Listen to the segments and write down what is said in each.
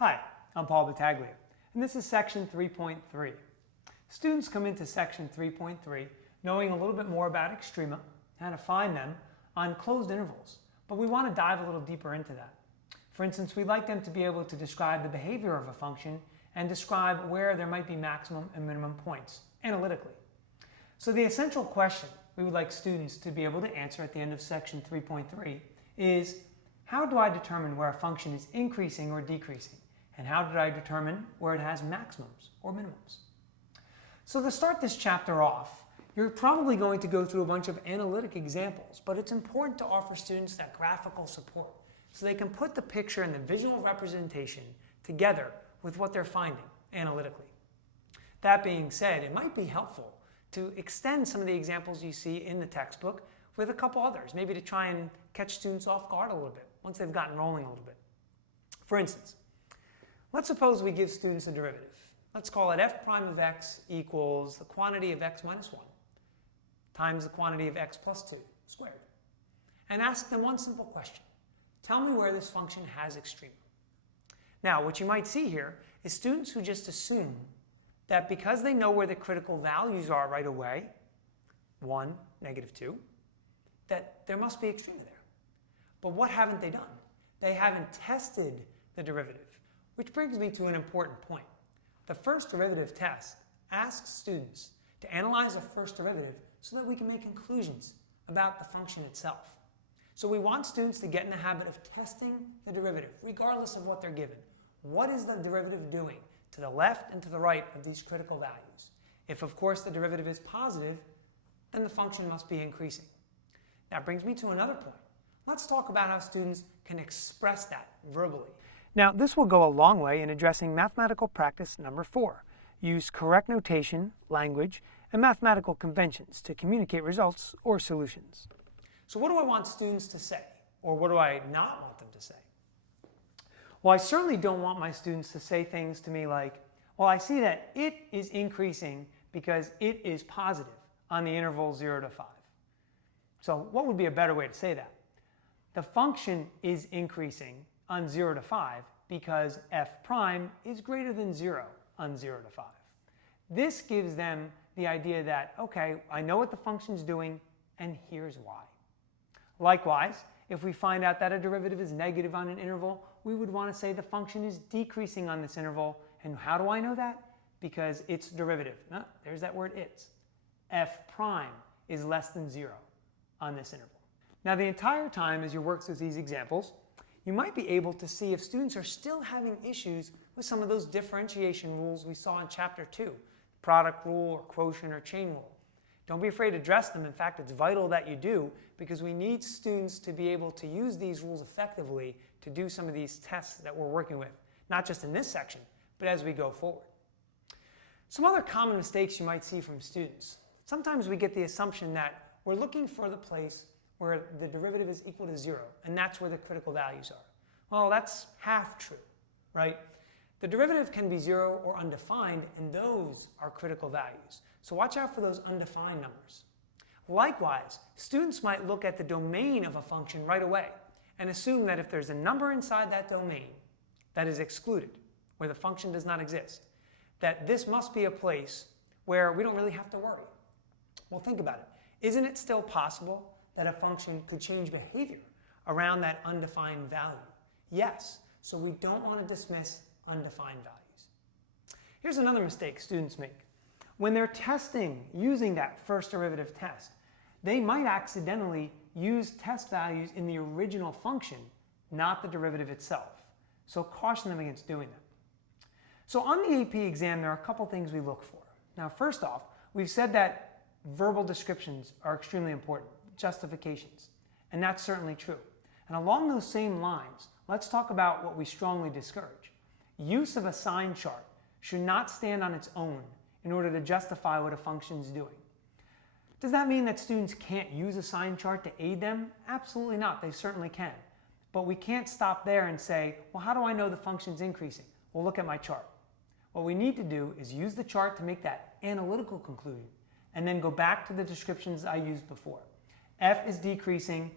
Hi, I'm Paul Battaglia, and this is section 3.3. Students come into section 3.3 knowing a little bit more about extrema, how to find them on closed intervals, but we want to dive a little deeper into that. For instance, we'd like them to be able to describe the behavior of a function and describe where there might be maximum and minimum points analytically. So the essential question we would like students to be able to answer at the end of section 3.3 is, how do I determine where a function is increasing or decreasing? And how did I determine where it has maximums or minimums? So to start this chapter off, you're probably going to go through a bunch of analytic examples, but it's important to offer students that graphical support so they can put the picture and the visual representation together with what they're finding analytically. That being said, it might be helpful to extend some of the examples you see in the textbook with a couple others, maybe to try and catch students off guard a little bit once they've gotten rolling a little bit. For instance, let's suppose we give students a derivative. Let's call it f prime of x equals the quantity of x minus 1 times the quantity of x plus 2 squared. And ask them one simple question. Tell me where this function has extrema. Now, what you might see here is students who just assume that because they know where the critical values are right away, 1, negative 2, that there must be extrema there. But what haven't they done? They haven't tested the derivative. Which brings me to an important point. The first derivative test asks students to analyze a first derivative so that we can make conclusions about the function itself. So we want students to get in the habit of testing the derivative, regardless of what they're given. What is the derivative doing to the left and to the right of these critical values? If, of course, the derivative is positive, then the function must be increasing. That brings me to another point. Let's talk about how students can express that verbally. Now, this will go a long way in addressing mathematical practice number 4. Use correct notation, language, and mathematical conventions to communicate results or solutions. So what do I want students to say? Or what do I not want them to say? Well, I certainly don't want my students to say things to me like, well, I see that it is increasing because it is positive on the interval 0 to 5. So what would be a better way to say that? The function is increasing on 0 to 5 because f prime is greater than 0 on 0 to 5. This gives them the idea that, okay, I know what the function's doing, and here's why. Likewise, if we find out that a derivative is negative on an interval, we would want to say the function is decreasing on this interval. And how do I know that? Because its derivative, there's that word its, f prime is less than 0 on this interval. Now, the entire time as you work through these examples, you might be able to see if students are still having issues with some of those differentiation rules we saw in Chapter 2, product rule or quotient or chain rule. Don't be afraid to address them. In fact, it's vital that you do because we need students to be able to use these rules effectively to do some of these tests that we're working with, not just in this section, but as we go forward. Some other common mistakes you might see from students. Sometimes we get the assumption that we're looking for the place where the derivative is equal to 0, and that's where the critical values are. Well, that's half true, right? The derivative can be 0 or undefined, and those are critical values. So watch out for those undefined numbers. Likewise, students might look at the domain of a function right away and assume that if there's a number inside that domain that is excluded, where the function does not exist, that this must be a place where we don't really have to worry. Well, think about it. Isn't it still possible that a function could change behavior around that undefined value? Yes, so we don't want to dismiss undefined values. Here's another mistake students make. When they're testing using that first derivative test, they might accidentally use test values in the original function, not the derivative itself. So caution them against doing that. So on the AP exam, there are a couple things we look for. Now, first off, we've said that verbal descriptions are extremely important, justifications, and that's certainly true. And along those same lines, let's talk about what we strongly discourage. Use of a sign chart should not stand on its own in order to justify what a function is doing. Does that mean that students can't use a sign chart to aid them? Absolutely not. They certainly can. But we can't stop there and say, well, how do I know the function's increasing? Well, look at my chart. What we need to do is use the chart to make that analytical conclusion, and then go back to the descriptions I used before. F is decreasing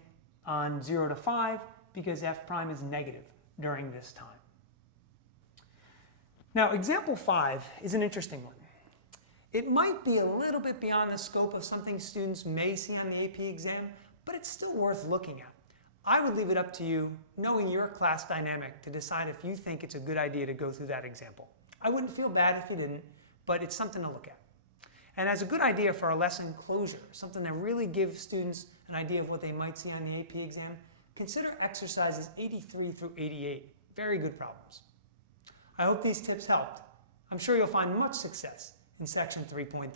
on 0 to 5 because f prime is negative during this time. Now, example 5 is an interesting one. It might be a little bit beyond the scope of something students may see on the AP exam, but it's still worth looking at. I would leave it up to you, knowing your class dynamic, to decide if you think it's a good idea to go through that example. I wouldn't feel bad if you didn't, but it's something to look at. And as a good idea for a lesson closure, something that really gives students an idea of what they might see on the AP exam, consider exercises 83 through 88. Very good problems. I hope these tips helped. I'm sure you'll find much success in section 3.3.